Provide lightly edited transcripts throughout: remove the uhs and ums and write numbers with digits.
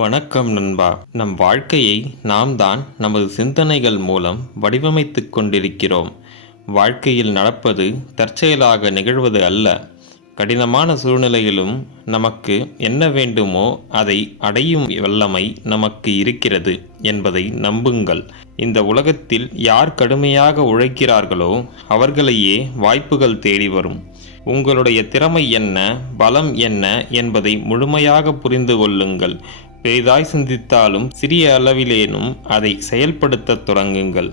வணக்கம் நண்பா. நம் வாழ்க்கையை நாம் தான் நமது சிந்தனைகள் மூலம் வடிவமைத்துக் கொண்டிருக்கிறோம். வாழ்க்கையில் நடப்பது தற்செயலாக நிகழ்வது அல்ல. கடினமான சூழ்நிலையிலும் நமக்கு என்ன வேண்டுமோ அதை அடையும் வல்லமை நமக்கு இருக்கிறது என்பதை நம்புங்கள். இந்த உலகத்தில் யார் கடுமையாக உழைக்கிறார்களோ அவர்களையே வாய்ப்புகள் தேடி வரும். உங்களுடைய திறமை என்ன, பலம் என்ன என்பதை முழுமையாக புரிந்து கொள்ளுங்கள். பெரிதாய் சிந்தித்தாலும் சிறிய அளவிலேனும் அதை செயல்படுத்த தொடங்குங்கள்.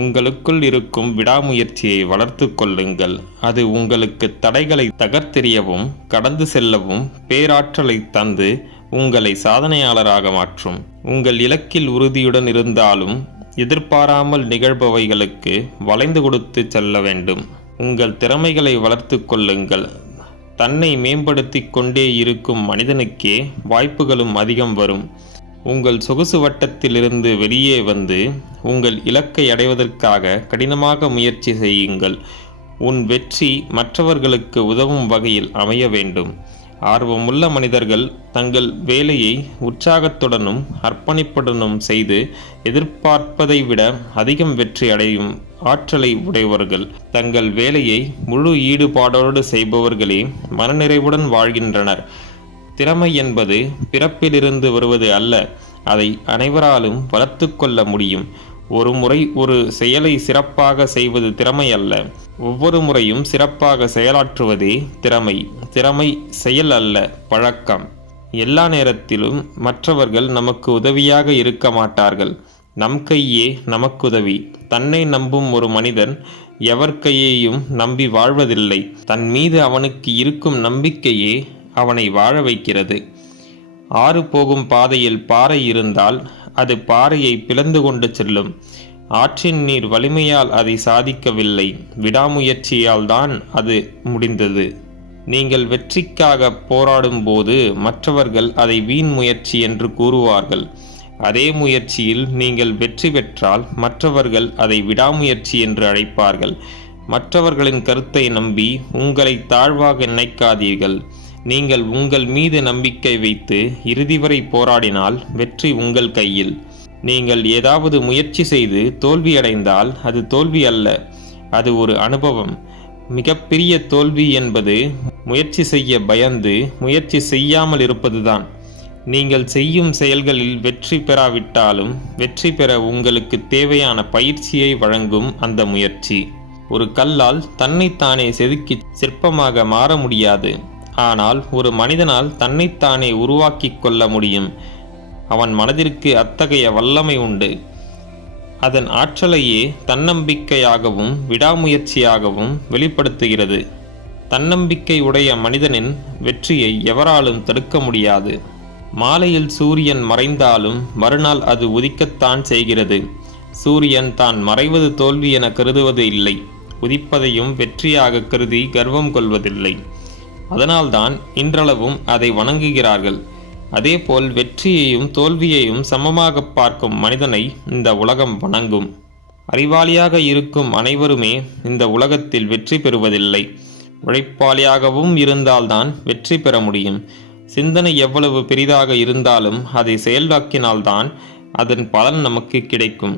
உங்களுக்குள் இருக்கும் விடாமுயற்சியை வளர்த்து கொள்ளுங்கள். அது உங்களுக்கு தடைகளை தகர்த்தெறியவும் கடந்து செல்லவும் பேராற்றலை தந்து உங்களை சாதனையாளராக மாற்றும். உங்கள் இலக்கில் உறுதியுடன் இருந்தாலும் எதிர்பாராமல் நிகழ்பவைகளுக்கு வளைந்து கொடுத்து செல்ல வேண்டும். உங்கள் திறமைகளை வளர்த்து கொள்ளுங்கள். தன்னை மேம்படுத்தி கொண்டே இருக்கும் மனிதனுக்கே வாய்ப்புகளும் அதிகம் வரும். உங்கள் சொகுசு வட்டத்திலிருந்து வெளியே வந்து உங்கள் இலக்கை அடைவதற்காக கடினமாக முயற்சி செய்யுங்கள். உன் வெற்றி மற்றவர்களுக்கு உதவும் வகையில் அமைய வேண்டும். ஆர்வமுள்ள மனிதர்கள் தங்கள் வேலையை உற்சாகத்துடனும் அர்ப்பணிப்புடனும் செய்து எதிர்பார்ப்பதை விட அதிகம் வெற்றி அடையும் ஆற்றலை உடையவர்கள். தங்கள் வேலையை முழு ஈடுபாடோடு செய்பவர்களே மனநிறைவுடன் வாழ்கின்றனர். திறமை என்பது பிறப்பிலிருந்து வருவது அல்ல, அதை அனைவராலும் வளர்த்து கொள்ள முடியும். ஒரு முறை ஒரு செயலை சிறப்பாக செய்வது திறமை அல்ல, ஒவ்வொரு முறையும் சிறப்பாக செயலாற்றுவதே திறமை. திறமை செயல் அல்ல, பழக்கம். எல்லா நேரத்திலும் மற்றவர்கள் நமக்கு உதவியாக இருக்க மாட்டார்கள். நம் கையே நமக்குதவி. தன்னை நம்பும் ஒரு மனிதன் எவர் கையையும் நம்பி வாழ்வதில்லை. தன் மீது அவனுக்கு இருக்கும் நம்பிக்கையே அவனை வாழ வைக்கிறது. ஆறு போகும் பாதையில் பாறை இருந்தால் அது பாறையை பிளந்து கொண்டு செல்லும். ஆற்றின் நீர் வலிமையால் அதை சாதிக்கவில்லை, விடாமுயற்சியால் தான் அது முடிந்தது. நீங்கள் வெற்றிக்காக போராடும் போது மற்றவர்கள் அதை வீண் முயற்சி என்று கூறுவார்கள். அதே முயற்சியில் நீங்கள் வெற்றி பெற்றால் மற்றவர்கள் அதை விடாமுயற்சி என்று அழைப்பார்கள். மற்றவர்களின் கருத்தை நம்பி உங்களை தாழ்வாக நினைக்காதீர்கள். நீங்கள் உங்கள் மீது நம்பிக்கை வைத்து இறுதி வரை போராடினால் வெற்றி உங்கள் கையில். நீங்கள் ஏதாவது முயற்சி செய்து தோல்வியடைந்தால் அது தோல்வி அல்ல, அது ஒரு அனுபவம். மிகப்பெரிய தோல்வி என்பது முயற்சி செய்ய பயந்து முயற்சி செய்யாமல் இருப்பதுதான். நீங்கள் செய்யும் செயல்களில் வெற்றி பெறாவிட்டாலும் வெற்றி பெற உங்களுக்கு தேவையான பயிற்சியை வழங்கும் அந்த முயற்சி. ஒரு கல்லால் தன்னைத்தானே செதுக்கி சிற்பமாக மாற முடியாது, ஆனால் ஒரு மனிதனால் தன்னைத்தானே உருவாக்கி கொள்ள முடியும். அவன் மனதிற்கு அத்தகைய வல்லமை உண்டு. அதன் ஆற்றலையே தன்னம்பிக்கையாகவும் விடாமுயற்சியாகவும் வெளிப்படுத்துகிறது. தன்னம்பிக்கை உடைய மனிதனின் வெற்றியை எவராலும் தடுக்க முடியாது. மாலையில் சூரியன் மறைந்தாலும் மறுநாள் அது உதிக்கத்தான் செய்கிறது. சூரியன் தான் மறைவது தோல்வி என கருதுவது இல்லை, உதிப்பதையும் வெற்றியாக கருதி கர்வம் கொள்வதில்லை. அதனால்தான் இன்றளவும் அதை வணங்குகிறார்கள். அதேபோல் வெற்றியையும் தோல்வியையும் சமமாக பார்க்கும் மனிதனை இந்த உலகம் வணங்கும். அறிவாளியாக இருக்கும் அனைவருமே இந்த உலகத்தில் வெற்றி பெறுவதில்லை. உழைப்பாளியாகவும் இருந்தால்தான் வெற்றி பெற முடியும். சிந்தனை எவ்வளவு பெரிதாக இருந்தாலும் அதை செயலாக்கினால்தான் அதன் பலன் நமக்கு கிடைக்கும்.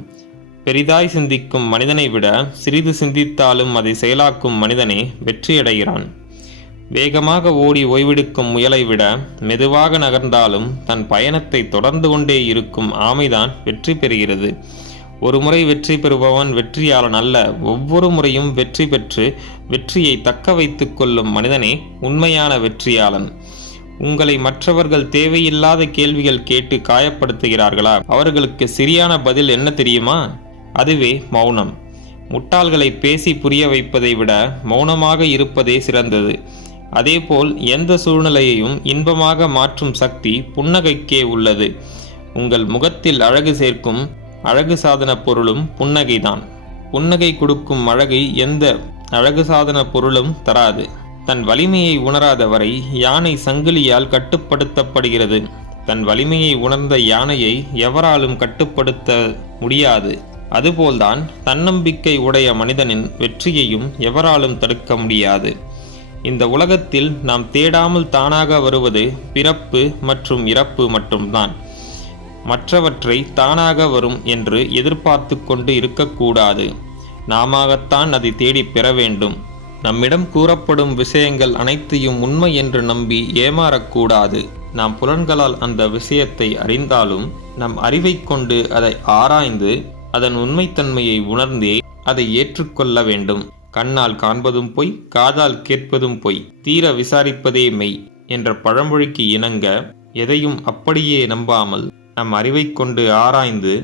பெரிதாய் சிந்திக்கும் மனிதனை விட சிறிது சிந்தித்தாலும் அதை செயலாக்கும் மனிதனே வெற்றியடைகிறான். வேகமாக ஓடி ஓய்வெடுக்கும் முயலை விட மெதுவாக நகர்ந்தாலும் தன் பயணத்தை தொடர்ந்து கொண்டே இருக்கும் ஆமைதான் வெற்றி பெறுகிறது. ஒரு முறை வெற்றி பெறுபவன் வெற்றியாளன் அல்ல, ஒவ்வொரு முறையும் வெற்றி பெற்று வெற்றியை தக்க வைத்து கொள்ளும் மனிதனே உண்மையான வெற்றியாளன். உங்களை மற்றவர்கள் தேவையில்லாத கேள்விகள் கேட்டு காயப்படுத்துகிறார்களா? அவர்களுக்கு சரியான பதில் என்ன தெரியுமா? அதுவே மௌனம். முட்டாள்களை பேசி புரிய வைப்பதை விட மௌனமாக இருப்பதே சிறந்தது. அதேபோல் எந்த சூழ்நிலையையும் இன்பமாக மாற்றும் சக்தி புன்னகைக்கே உள்ளது. உங்கள் முகத்தில் அழகு சேர்க்கும் அழகு சாதன பொருளும் புன்னகைதான். புன்னகை கொடுக்கும் அழகை எந்த அழகு சாதன பொருளும் தராது. தன் வலிமையை உணராத வரை யானை சங்கிலியால் கட்டுப்படுத்தப்படுகிறது. தன் வலிமையை உணர்ந்த யானையை எவராலும் கட்டுப்படுத்த முடியாது. அதுபோல்தான் தன்னம்பிக்கை உடைய மனிதனின் வெற்றியையும் எவராலும் தடுக்க முடியாது. இந்த உலகத்தில் நாம் தேடாமல் தானாக வருவது பிறப்பு மற்றும் இறப்பு மட்டும்தான். மற்றவற்றை தானாக வரும் என்று எதிர்பார்த்து கொண்டு இருக்கக்கூடாது. நாமத்தான் அதை தேடி பெற வேண்டும். நம்மிடம் கூறப்படும் விஷயங்கள் அனைத்தையும் உண்மை என்று நம்பி ஏமாறக்கூடாது. நாம் புலன்களால் அந்த விஷயத்தை அறிந்தாலும் நம் அறிவை கொண்டு அதை ஆராய்ந்து அதன் உண்மைத்தன்மையை உணர்ந்தே அதை ஏற்றுக்கொள்ள வேண்டும். கண்ணால் காண்பதும் பொய், காதால் கேட்பதும் பொய், தீர விசாரிப்பதே மெய் என்ற பழமொழிக்கு இணங்க எதையும் அப்படியே நம்பாமல் நம் அறிவை கொண்டு ஆராய்ந்து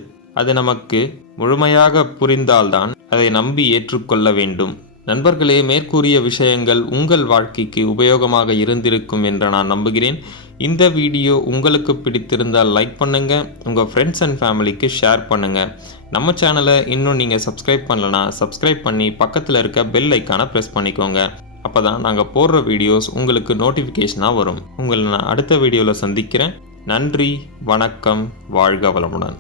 அது நமக்கு முழுமையாக புரிந்தால்தான் அதை நம்பி ஏற்றுக்கொள்ள வேண்டும். நண்பர்களே, மேற்கூறிய விஷயங்கள் உங்கள் வாழ்க்கைக்கு உபயோகமாக இருந்திருக்கும் என்று நான் நம்புகிறேன். இந்த வீடியோ உங்களுக்கு பிடித்திருந்தால் லைக் பண்ணுங்க, உங்கள் ஃப்ரெண்ட்ஸ் அண்ட் ஃபேமிலிக்கு ஷேர் பண்ணுங்க. நம்ம சேனலை இன்னும் நீங்கள் சப்ஸ்கிரைப் பண்ணலனா சப்ஸ்கிரைப் பண்ணி பக்கத்தில் இருக்க பெல் ஐக்கானை ப்ரெஸ் பண்ணிக்கோங்க. அப்போ தான் நாங்கள் போடுற வீடியோஸ் உங்களுக்கு நோட்டிஃபிகேஷனாக வரும். உங்களை நான் அடுத்த வீடியோவில் சந்திக்கிறேன். நன்றி, வணக்கம், வாழ்க வளமுடன்.